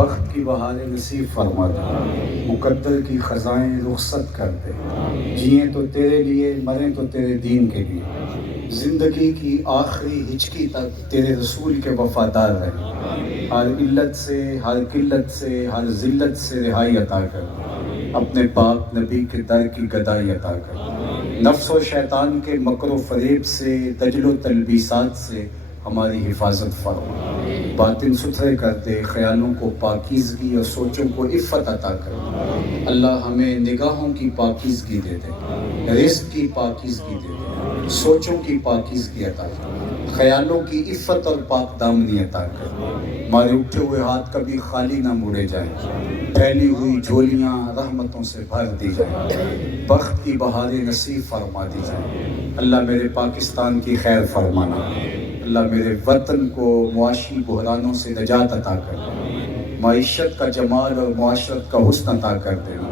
بخت کی بہاریں نصیب فرما دے، مقدر کی خزائیں رخصت کر دے، جئیں تو تیرے لیے مریں تو تیرے دین کے لیے، زندگی کی آخری ہچکی تک تیرے رسول کے وفادار رہیں، ہر علت سے ہر قلت سے ہر ذلت سے رہائی عطا کر دے، اپنے پاک نبی کے در کی گدائی عطا کر دے، نفس و شیطان کے مکر و فریب سے دجل و تلبیسات سے ہماری حفاظت فرما، باطن ستھرے کر دے، خیالوں کو پاکیزگی اور سوچوں کو عفت عطا کر دے، اللہ ہمیں نگاہوں کی پاکیزگی دے دے، رزق کی پاکیزگی دے دے، سوچوں کی پاکیزگی عطا کر دے، خیالوں کی عفت اور پاک دامنی عطا کر دے، ہمارے اٹھے ہوئے ہاتھ کبھی خالی نہ موڑے جائیں، پھیلی ہوئی جھولیاں رحمتوں سے بھر دی جائیں، بخت کی بہاریں نصیب فرما دی جائیں، اللہ میرے پاکستان کی خیر فرمانا، اللہ میرے وطن کو معاشی بحرانوں سے نجات عطا کر دینا، معیشت کا جمال اور معاشرت کا حسن عطا کر دینا،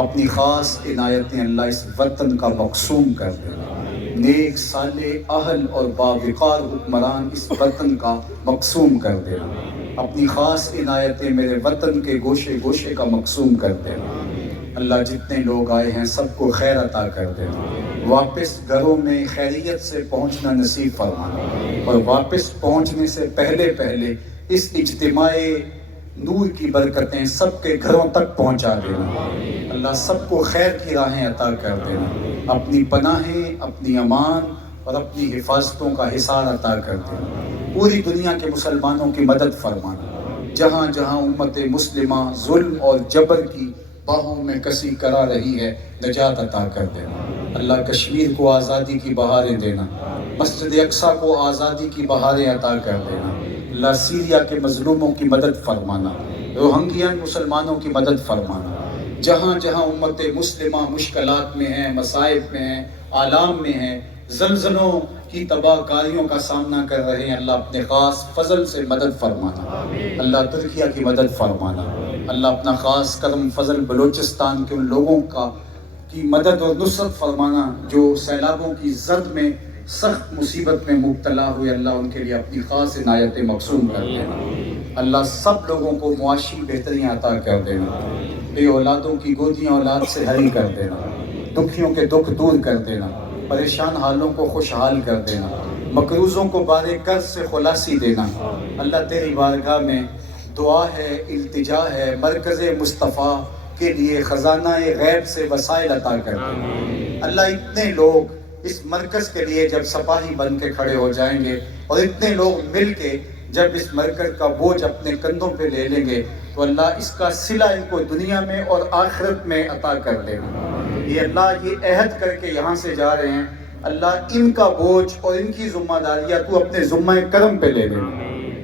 اپنی خاص عنایتیں اللہ اس وطن کا مقسوم کر دینا، نیک صالح اہل اور باوقار حکمران اس وطن کا مقسوم کر دینا، اپنی خاص عنایتیں میرے وطن کے گوشے گوشے کا مقسوم کر دینا، اللہ جتنے لوگ آئے ہیں سب کو خیر عطا کر دینا، واپس گھروں میں خیریت سے پہنچنا نصیب فرمانا، اور واپس پہنچنے سے پہلے پہلے اس اجتماع نور کی برکتیں سب کے گھروں تک پہنچا دینا، اللہ سب کو خیر کی راہیں عطا کر دینا، اپنی پناہیں اپنی امان اور اپنی حفاظتوں کا حصار عطا کر دینا، پوری دنیا کے مسلمانوں کی مدد فرمانا، جہاں جہاں امت مسلمہ ظلم اور جبر کی باہوں میں کسی کرا رہی ہے نجات عطا کر دینا، اللہ کشمیر کو آزادی کی بہاریں دینا، مسجد اقصیٰ کو آزادی کی بہاریں عطا کر دینا، اللہ سیریا کے مظلوموں کی مدد فرمانا، روہنگیا مسلمانوں کی مدد فرمانا، جہاں جہاں امت مسلمہ مشکلات میں ہیں، مصائب میں ہیں، آلام میں ہیں، زلزلوں کی تباہ کاریوں کا سامنا کر رہے ہیں، اللہ اپنے خاص فضل سے مدد فرمانا، اللہ ترکیہ کی مدد فرمانا، اللہ اپنا خاص کرم فضل بلوچستان کے ان لوگوں کی مدد اور نصرت فرمانا جو سیلابوں کی زد میں سخت مصیبت میں مبتلا ہوئے، اللہ ان کے لیے اپنی خاص عنایتیں مقسوم کر دینا، اللہ سب لوگوں کو معاشی بہتریاں عطا کر دینا، بے اولادوں کی گودیاں اولاد سے ہری کر دینا، دکھیوں کے دکھ دور کر دینا، پریشان حالوں کو خوشحال کر دینا، مقروضوں کو بارے قرض سے خلاصی دینا، اللہ تیری بارگاہ میں دعا ہے، التجا ہے، مرکز مصطفیٰ کے لیے خزانہ غیب سے وسائل عطا کر دینا، اللہ اتنے لوگ اس مرکز کے لیے جب سپاہی بن کے کھڑے ہو جائیں گے اور اتنے لوگ مل کے جب اس مرکز کا بوجھ اپنے کندھوں پہ لے لیں گے تو اللہ اس کا صلہ ان کو دنیا میں اور آخرت میں عطا کر دینا، یہ اللہ یہ عہد کر کے یہاں سے جا رہے ہیں، اللہ ان کا بوجھ اور ان کی ذمہ داریاں تو اپنے ذمہ کرم پہ لے لینا،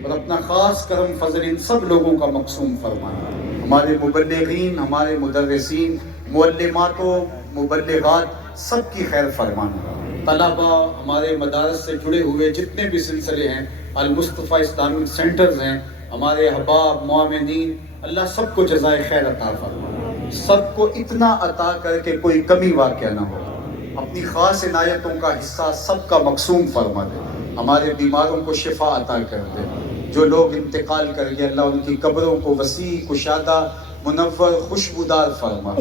اور اپنا خاص کرم فضل ان سب لوگوں کا مقسوم فرمانا، ہمارے مبلغین، ہمارے مدرسین، معلمات و مبلغات سب کی خیر فرمانا، طلبہ، ہمارے مدارس سے جڑے ہوئے جتنے بھی سلسلے ہیں، المصطفیٰ اسلامک سینٹرز ہیں، ہمارے احباب معاونین، اللہ سب کو جزائے خیر عطا فرما، سب کو اتنا عطا کر کے کوئی کمی واقع نہ ہو، اپنی خاص عنایتوں کا حصہ سب کا مقسوم فرما دے، ہمارے بیماروں کو شفا عطا کر دے، جو لوگ انتقال کر گئے اللہ ان کی قبروں کو وسیع کشادہ منور خوشبودار فرما،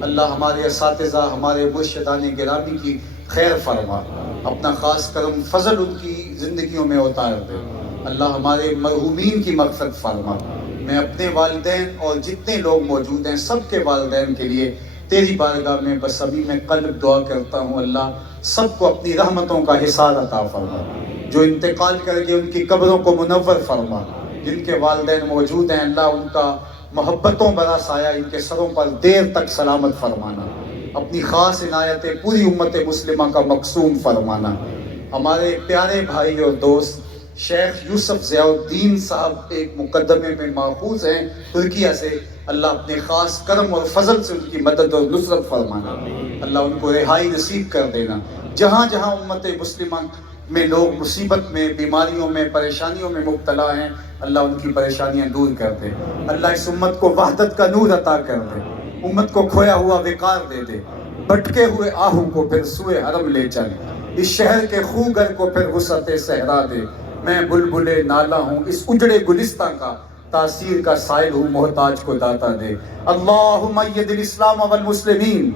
اللہ ہمارے اساتذہ ہمارے مرشدان گرامی کی خیر فرما، اپنا خاص کرم فضل ان کی زندگیوں میں اتار دے، اللہ ہمارے مرحومین کی مغفرت فرما، میں اپنے والدین اور جتنے لوگ موجود ہیں سب کے والدین کے لیے تیری بارگاہ میں بصمی میں قلب دعا کرتا ہوں، اللہ سب کو اپنی رحمتوں کا حصار عطا فرما، جو انتقال کر گئے ان کی قبروں کو منور فرما، جن کے والدین موجود ہیں اللہ ان کا محبتوں برا سایہ ان کے سروں پر دیر تک سلامت فرمانا، اپنی خاص عنایتیں پوری امت مسلمہ کا مقسوم فرمانا، ہمارے پیارے بھائی اور دوست شیخ یوسف ضیاء الدین صاحب ایک مقدمے میں ماخوذ ہیں ترکیہ سے، اللہ اپنے خاص کرم اور فضل سے ان کی مدد اور نصرت فرمانا، اللہ ان کو رہائی نصیب کر دینا، جہاں جہاں امت مسلمہ میں لوگ مصیبت میں، بیماریوں میں، پریشانیوں میں مبتلا ہیں، اللہ ان کی پریشانیاں دور کر دے، اللہ اس امت کو وحدت کا نور عطا کر دے، امت کو کھویا ہوا وقار دے دے، بھٹکے ہوئے آہو کو پھر سوئے حرم لے چل، اس شہر کے خوگر کو پھر وسعت صحرا دے، میں بلبل نالہ ہوں اس اجڑے گلستہ کا، تاثیر کا سائل ہوں، محتاج کو داتا دے۔ اللہم اید الاسلام والمسلمین،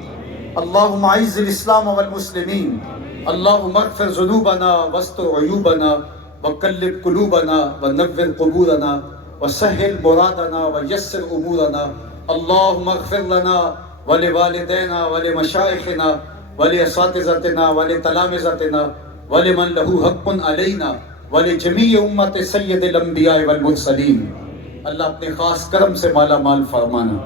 اللہم اعز الاسلام والمسلمین، اللہم اغفر ذنوبنا واستر عیوبنا وقلب قلوبنا ونور قبورنا وسہل مرادنا ویسر امورنا، اللہم اغفر لنا ولوالدینا ولمشائخنا ولاساتذتنا ولتلامذتنا ولمن لہ حق علینا ولجمیع امت سید الانبیاء والمرسلین۔ اللہ اپنے خاص کرم سے مالا مال فرمانا،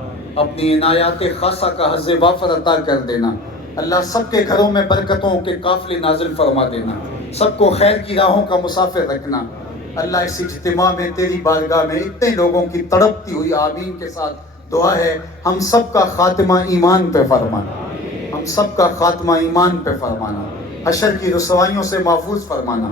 اپنی عنایات خاصہ کا حظ وافر عطا کر دینا۔ اللہ سب کے گھروں میں برکتوں کے قافلے نازل فرما دینا، سب کو خیر کی راہوں کا مسافر رکھنا۔ اللہ اس اجتماع میں تیری بارگاہ میں اتنے لوگوں کی تڑپتی ہوئی آمین کے ساتھ دعا ہے، ہم سب کا خاتمہ ایمان پہ فرمانا، ہم سب کا خاتمہ ایمان پہ فرمانا، حشر کی رسوائیوں سے محفوظ فرمانا،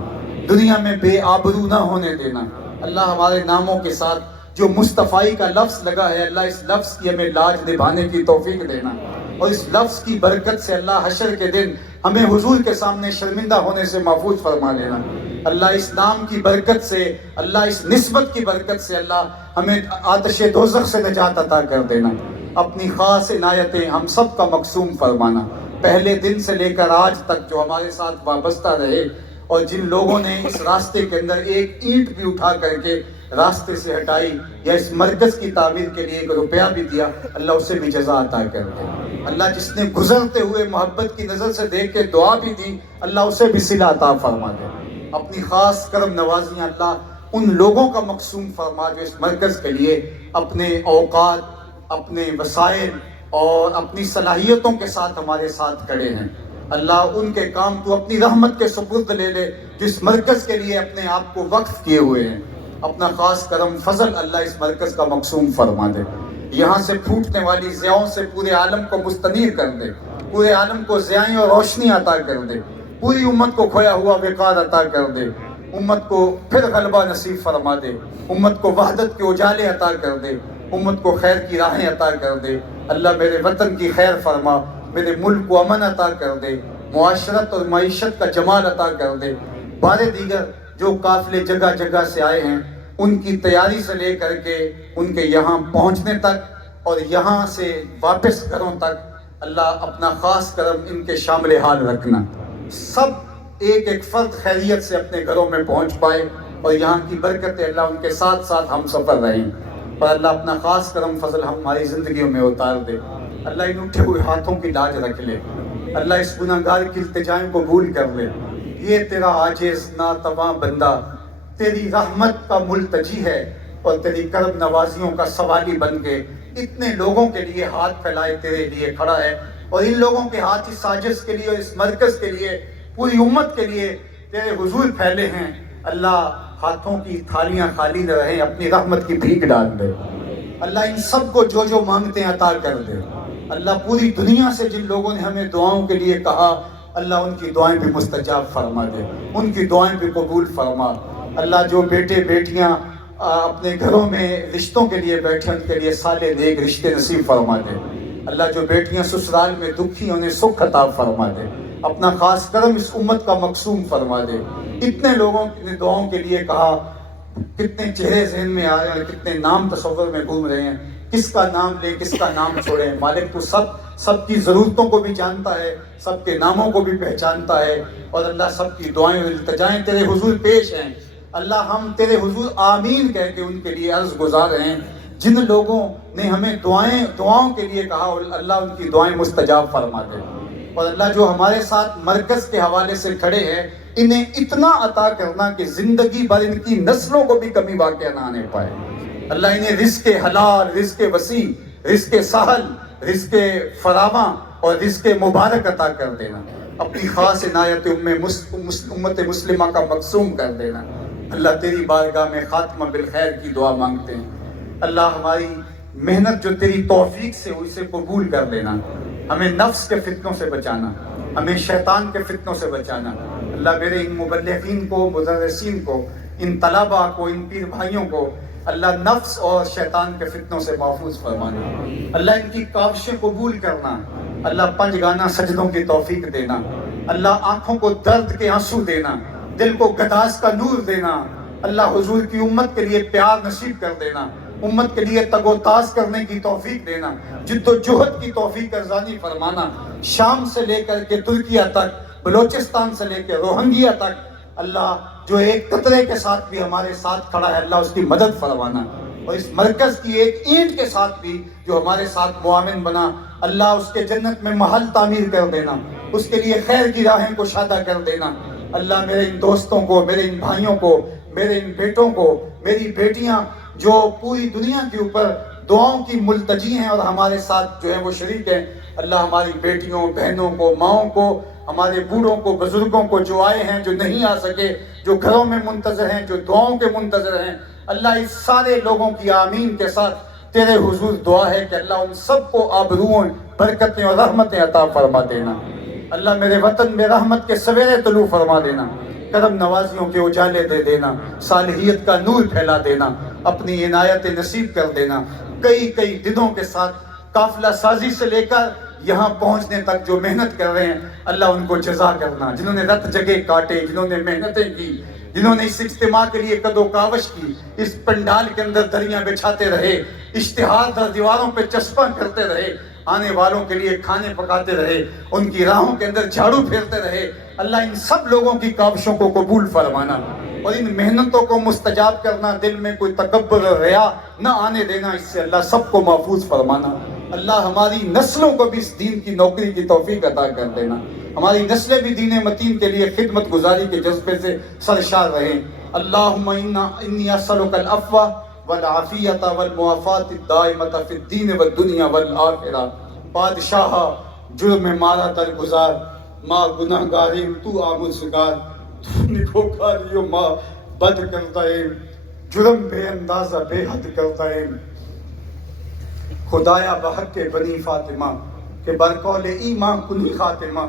دنیا میں بے آبرو نہ ہونے دینا۔ اللہ ہمارے ناموں کے ساتھ جو مصطفی کا لفظ لگا ہے، اللہ اس لفظ کی ہمیں لاج نبھانے کی توفیق دینا، اور اس لفظ کی برکت سے اللہ حشر کے دن ہمیں حضور کے سامنے شرمندہ ہونے سے محفوظ فرما لینا۔ اللہ اس نام کی برکت سے، اللہ اس نسبت کی برکت سے اللہ ہمیں آتش دوزخ سے نجات عطا کر دینا۔ اپنی خاص عنایتیں ہم سب کا مقسوم فرمانا، پہلے دن سے لے کر آج تک جو ہمارے ساتھ وابستہ رہے، اور جن لوگوں نے اس راستے کے اندر ایک اینٹ بھی اٹھا کر کے راستے سے ہٹائی یا اس مرکز کی تعمیر کے لیے ایک روپیہ بھی دیا، اللہ اسے بھی جزا عطا کر دے۔ اللہ جس نے گزرتے ہوئے محبت کی نظر سے دیکھ کے دعا بھی دی، اللہ اسے بھی صلہ عطا فرما دے۔ اپنی خاص کرم نوازیاں اللہ ان لوگوں کا مقسوم فرما جو اس مرکز کے لیے اپنے اوقات، اپنے وسائل اور اپنی صلاحیتوں کے ساتھ ہمارے ساتھ کھڑے ہیں۔ اللہ ان کے کام تو اپنی رحمت کے سپرد لے لے جس مرکز کے لیے اپنے آپ کو وقف کیے ہوئے ہیں۔ اپنا خاص کرم فضل اللہ اس مرکز کا مقسوم فرما دے، یہاں سے پھوٹنے والی ضیاؤں سے پورے عالم کو مستنیر کر دے، پورے عالم کو ضیائیں اور روشنی عطا کر دے، پوری امت کو کھویا ہوا وقار عطا کر دے، امت کو پھر غلبہ نصیب فرما دے، امت کو وحدت کے اجالے عطا کر دے، امت کو خیر کی راہیں عطا کر دے۔ اللہ میرے وطن کی خیر فرما، میرے ملک کو امن عطا کر دے، معاشرت اور معیشت کا جمال عطا کر دے۔ بارے دیگر جو قافلے جگہ جگہ سے آئے ہیں، ان کی تیاری سے لے کر کے ان کے یہاں پہنچنے تک اور یہاں سے واپس گھروں تک، اللہ اپنا خاص کرم ان کے شامل حال رکھنا، سب ایک ایک فرد خیریت سے اپنے گھروں میں پہنچ پائے، اور یہاں کی برکتیں اللہ ان کے ساتھ ساتھ ہم سفر رہیں، اور اللہ اپنا خاص کرم فضل ہماری زندگیوں میں اتار دے۔ اللہ ان اٹھے ہوئے ہاتھوں کی لاج رکھ لے، اللہ اس گناہگار کی التجائیں قبول کر لے۔ یہ تیرا عاجز ناتواں بندہ تیری رحمت کا ملتجی ہے، اور تیری کرم نوازیوں کا سوالی بن کے اتنے لوگوں کے لیے ہاتھ پھیلائے تیرے لیے کھڑا ہے، اور ان لوگوں کے ہاتھ اس سازش کے لیے اور اس مرکز کے لیے، پوری امت کے لیے تیرے حضور پھیلے ہیں۔ اللہ ہاتھوں کی تھالیاں خالی نہ رہیں، اپنی رحمت کی بھیک ڈال دے۔ اللہ ان سب کو جو جو مانگتے ہیں عطا کر دے۔ اللہ پوری دنیا سے جن لوگوں نے ہمیں دعاؤں کے لیے کہا، اللہ ان کی دعائیں بھی مستجاب فرما دے، ان کی دعائیں بھی قبول فرما۔ اللہ جو بیٹے بیٹیاں اپنے گھروں میں رشتوں کے لیے بیٹھے، ان کے لیے صالح نیک رشتے نصیب فرما دے۔ اللہ جو بیٹیاں سسرال میں دکھی، انہیں سکھ عطا فرما دے۔ اپنا خاص کرم اس امت کا مقسوم فرما دے۔ اتنے لوگوں نے دعاؤں کے لیے کہا، کتنے چہرے ذہن میں آ رہے ہیں، کتنے نام تصور میں گھوم رہے ہیں، کس کا نام لے کس کا نام چھوڑے۔ مالک تو سب کی ضرورتوں کو بھی جانتا ہے، سب کے ناموں کو بھی پہچانتا ہے، اور اللہ سب کی دعائیں اور التجائیں تیرے حضور پیش ہیں۔ اللہ ہم تیرے حضور آمین کہہ کے ان کے لیے عرض گزار ہیں جن لوگوں نے ہمیں دعاؤں کے لیے کہا، اور اللہ ان کی دعائیں مستجاب فرما دے۔ اور اللہ جو ہمارے ساتھ مرکز کے حوالے سے کھڑے ہیں، انہیں اتنا عطا کرنا کہ زندگی بھر ان کی نسلوں کو بھی کمی واقع نہ آنے پائے۔ اللہ انہیں رزق حلال، رزق وسیع، رزق سہل، رزق فراواں اور رزق مبارک عطا کر دینا۔ اپنی خاص عنایت امت مسلمہ کا مقسوم کر دینا۔ اللہ تیری بارگاہ میں خاتمہ بالخیر کی دعا مانگتے ہیں۔ اللہ ہماری محنت جو تیری توفیق سے ہوئی سے قبول کر لینا، ہمیں نفس کے فتنوں سے بچانا، ہمیں شیطان کے فتنوں سے بچانا۔ اللہ میرے ان مبلغین کو، مدرسین کو، ان طلباء کو، ان پیر بھائیوں کو اللہ نفس اور شیطان کے فتنوں سے محفوظ فرمانا۔ اللہ ان کی کاوشیں قبول کرنا۔ اللہ پنج گانا سجدوں کی توفیق دینا۔ اللہ آنکھوں کو درد کے آنسو دینا، دل کو گداز کا نور دینا۔ اللہ حضور کی امت کے لیے پیار نصیب کر دینا۔ امت کے لیے تگ و تاز کرنے کی توفیق دینا، جد و جہد کی توفیق ارزانی فرمانا، شام سے لے کر کے ترکیہ تک، بلوچستان سے لے کے روہنگیا تک، اللہ جو ایک قطرے کے ساتھ بھی ہمارے ساتھ کھڑا ہے اللہ اس کی مدد فرمانا، اور اس مرکز کی ایک اینٹ کے ساتھ بھی جو ہمارے ساتھ معاون بنا اللہ اس کے جنت میں محل تعمیر کر دینا، اس کے لیے خیر کی راہیں کشادہ کر دینا۔ اللہ میرے ان دوستوں کو، میرے ان بھائیوں کو، میرے ان بیٹوں کو، میری بیٹیاں جو پوری دنیا کے اوپر دعاؤں کی ملتجی ہیں اور ہمارے ساتھ جو ہے وہ شریک ہیں، اللہ ہماری بیٹیوں، بہنوں کو، ماؤں کو، ہمارے بوڑھوں کو، بزرگوں کو جو آئے ہیں، جو نہیں آ سکے، جو گھروں میں منتظر ہیں، جو دعاؤں کے منتظر ہیں، اللہ اس سارے لوگوں کی آمین کے ساتھ تیرے حضور دعا ہے کہ اللہ ان سب کو آبروئیں، برکتیں اور رحمتیں عطا فرما دینا۔ اللہ میرے وطن میں رحمت کے سویرے طلوع فرما دینا، کرم نوازیوں کے اجالے دے دینا، صالحیت کا نور پھیلا دینا، اپنی عنایت نصیب کر دینا۔ کئی دنوں کے ساتھ قافلہ سازی سے لے کر یہاں پہنچنے تک جو محنت کر رہے ہیں اللہ ان کو جزا کرنا، جنہوں نے رت جگہ کاٹے، جنہوں نے محنتیں کی، جنہوں نے اس اجتماع کے لیے قد و کاوش کی، اس پنڈال کے اندر دریاں بچھاتے رہے، اشتہار در دیواروں پہ چسپاں کرتے رہے، آنے والوں کے لیے کھانے پکاتے رہے، ان کی راہوں کے اندر جھاڑو پھیرتے رہے، اللہ ان سب لوگوں کی کاوشوں کو قبول فرمانا اور ان محنتوں کو مستجاب کرنا، دل میں کوئی تکبر اور ریا نہ آنے دینا، اس سے اللہ سب کو محفوظ فرمانا۔ اللہ ہماری نسلوں کو بھی اس دین کی نوکری کی توفیق عطا کر دینا، ہماری نسلیں بھی دین متین کے لیے خدمت گزاری کے جذبے سے سرشار رہیں۔ اللہم انی اسألک العفو والعافیت والمعافات الدائمۃ فی الدین والدنیا والآخرہ۔ بادشاہ جرم مارا در گزار، ما گناہ گاریم تو آمرزگار، تو نکوکاریو ما بد کرتا ہے، جرم بے اندازہ بے حد کرتا ہے، خدایا بحق بنی فاطمہ کہ برقول ایمان کنی خاتمہ،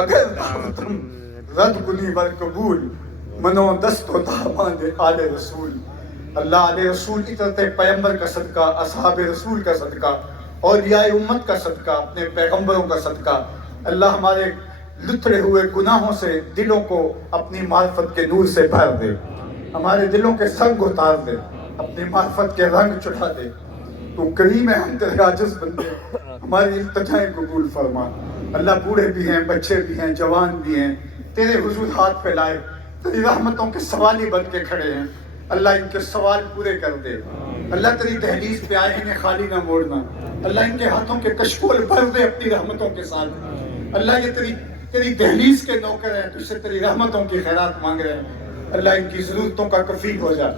اگر دعوتم رد کنی بر قبول، منو دست و داماد آل رسول۔ اللہ آل رسول اطرت پیغمبر کا صدقہ، اصحاب رسول کا صدقہ، اولیاء امت کا صدقہ، اپنے پیغمبروں کا صدقہ، اللہ ہمارے لتڑے ہوئے گناہوں سے دلوں کو اپنی معرفت کے نور سے بھر دے، ہمارے دلوں کے سنگ اتار دے، اپنی معرفت کے رنگ چڑھا دے۔ تو کریم ہے، ہم تیرے عاجز بندے، ہماری التجائیں قبول فرما۔ اللہ بوڑھے بھی ہیں، بچے بھی ہیں، جوان بھی ہیں، تیرے حضور ہاتھ پھیلائے، تیری رحمتوں کے سوالی بن کے کھڑے ہیں، اللہ ان کے سوال پورے کر دے۔ اللہ تیری دہلیز پہ آئے انہیں خالی نہ موڑنا، اللہ ان کے ہاتھوں کے کشکول بھر دے اپنی رحمتوں کے ساتھ۔ اللہ یہ تیری دہلیز کے نوکر ہیں، تجھ سے تیری رحمتوں کی خیرات مانگ رہے ہیں، اللہ ان کی ضرورتوں کا کفیل ہو جا،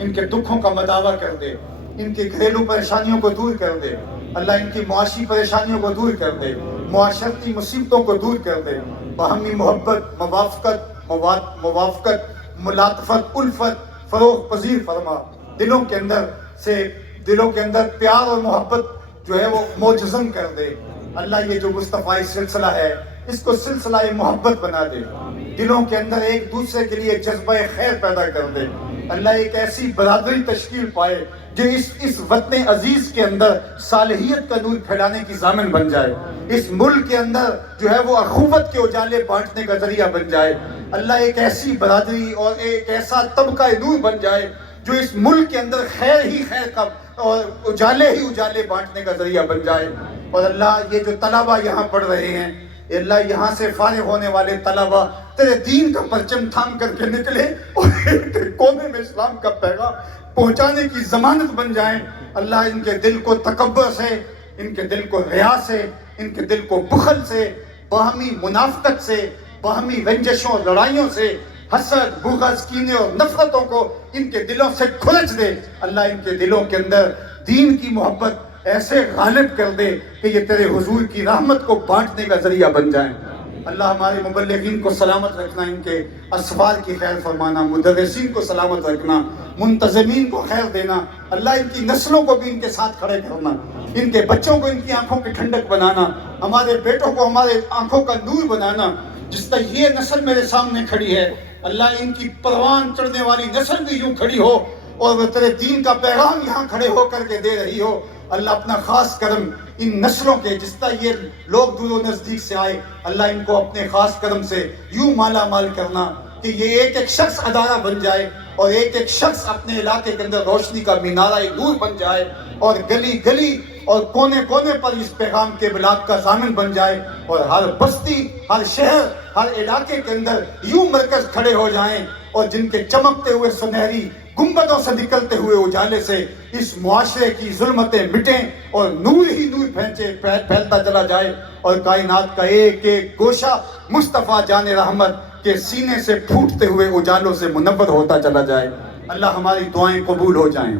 ان کے دکھوں کا مداوع کر دے، ان کی گھریلو پریشانیوں کو دور کر دے، اللہ ان کی معاشی پریشانیوں کو دور کر دے، معاشرتی مصیبتوں کو دور کر دے، باہمی محبت، موافقت، ملاطفت، الفت فروغ پذیر فرما، دلوں کے اندر پیار اور محبت جو ہے وہ موجزم کر دے۔ اللہ یہ جو مصطفی سلسلہ ہے اس کو سلسلہ محبت بنا دے، دلوں کے اندر ایک دوسرے کے لیے جذبہ خیر پیدا کر دے، اللہ ایک ایسی برادری تشکیل پائے جو اس وطن عزیز کے اندر صالحیت کا نور پھیلانے کی ضامن بن جائے، اس ملک کے اندر جو ہے وہ اخوت کے اجالے بانٹنے کا ذریعہ بن جائے، اللہ ایک ایسی برادری اور ایک ایسا طبقہ نور بن جائے جو اس ملک کے اندر خیر ہی خیر کا اور اجالے ہی اجالے بانٹنے کا ذریعہ بن جائے۔ اور اللہ یہ جو طلبہ یہاں پڑھ رہے ہیں، اللہ یہاں سے فارغ ہونے والے طلبہ تیرے دین کا پرچم تھام کر کے نکلے اور ایک کونے میں اسلام کا پیغام پہنچانے کی ضمانت بن جائیں۔ اللہ ان کے دل کو تکبر سے، ان کے دل کو ریا سے، ان کے دل کو بخل سے، باہمی منافقت سے، باہمی رنجشوں اور لڑائیوں سے، حسد، بغض، کینے اور نفرتوں کو ان کے دلوں سے کھلچ دے۔ اللہ ان کے دلوں کے اندر دین کی محبت ایسے غالب کر دے کہ یہ تیرے حضور کی رحمت کو بانٹنے کا ذریعہ بن جائیں۔ اللہ ہمارے مبلغین کو سلامت رکھنا، ان کے اسفار کی خیر فرمانا، مدرسین کو سلامت رکھنا، منتظمین کو خیر دینا، اللہ ان کی نسلوں کو بھی ان کے ساتھ کھڑے کرنا، ان کے بچوں کو ان کی آنکھوں کی ٹھنڈک بنانا، ہمارے بیٹوں کو ہمارے آنکھوں کا نور بنانا۔ جس طرح یہ نسل میرے سامنے کھڑی ہے، اللہ ان کی پروان چڑھنے والی نسل بھی یوں کھڑی ہو اور وہ تیرے دین کا پیغام یہاں کھڑے ہو کر کے دے رہی ہو۔ اللہ اپنا خاص کرم ان نسلوں کے، جس طرح یہ لوگ دور و نزدیک سے آئے، اللہ ان کو اپنے خاص کرم سے یوں مالا مال کرنا کہ یہ ایک ایک شخص ادارہ بن جائے، اور ایک ایک شخص اپنے علاقے کے اندر روشنی کا مینارہ نور بن جائے، اور گلی گلی اور کونے کونے پر اس پیغام کے ابلاغ کا ضامن بن جائے، اور ہر بستی، ہر شہر، ہر علاقے کے اندر یوں مرکز کھڑے ہو جائیں، اور جن کے چمکتے ہوئے سنہری گنبدوں سے نکلتے ہوئے اجالے سے اس معاشرے کی ظلمتیں مٹیں، اور نور ہی نور پھیلتا چلا جائے، اور کائنات کا ایک ایک گوشہ مصطفیٰ جان رحمت کے سینے سے پھوٹتے ہوئے اجالوں سے منور ہوتا چلا جائے۔ اللہ ہماری دعائیں قبول ہو جائیں،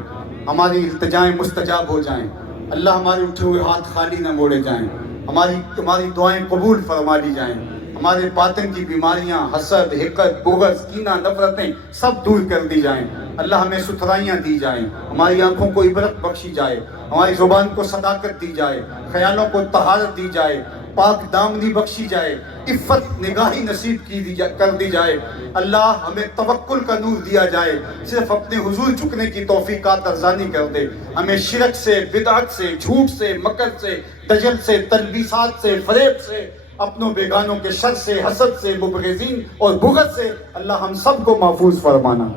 ہماری التجائیں مستجاب ہو جائیں، اللہ ہمارے اٹھے ہوئے ہاتھ خالی نہ موڑے جائیں، ہماری دعائیں قبول فرما لی جائیں، ہمارے باطن کی بیماریاں، حسد، حقد، بغض، کینہ، نفرتیں سب دور کر دی جائیں، اللہ ہمیں ستھرائیاں دی جائیں، ہماری آنکھوں کو عبرت بخشی جائے، ہماری زبان کو صداقت دی جائے، خیالوں کو طہارت دی جائے، پاک دامنی بخشی جائے، عفت نگاہی نصیب کر دی جائے، اللہ ہمیں توکل کا نور دیا جائے، صرف اپنے حضور جھکنے کی توفیقات ارزانی کر دے، ہمیں شرک سے، بدعت سے، جھوٹ سے، مکر سے، دجل سے، تلبیسات سے، فریب سے، اپنوں بیگانوں کے شر سے، حسد سے، مبغضین اور بغض سے اللہ ہم سب کو محفوظ فرمانا۔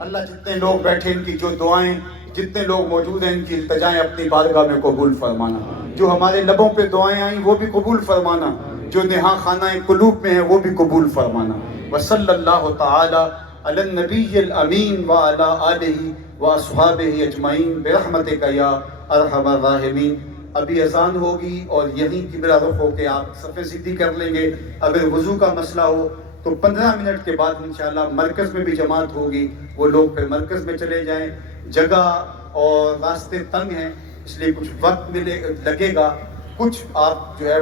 اللہ جتنے لوگ بیٹھے ان کی جو دعائیں، جتنے لوگ موجود ہیں ان کی التجائیں اپنی بارگاہ میں قبول فرمانا، جو ہمارے لبوں پہ دعائیں آئیں وہ بھی قبول فرمانا، جو نہا خانہ قلوب میں ہیں وہ بھی قبول فرمانا۔ وصلی اللہ تعالی علی النبی الامین وعلی آلہ واصحابہ اجمعین برحمتک یا ارحم الراحمین۔ ابھی اذان ہوگی اور یہیں قبلہ رخ ہو کے آپ صفیں سیدھی کر لیں گے۔ اگر وضو کا مسئلہ ہو تو 15 منٹ کے بعد انشاءاللہ مرکز میں بھی جماعت ہوگی، وہ لوگ پھر مرکز میں چلے جائیں۔ جگہ اور راستے تنگ ہیں اس لیے کچھ وقت لگے گا، کچھ آپ جو ہے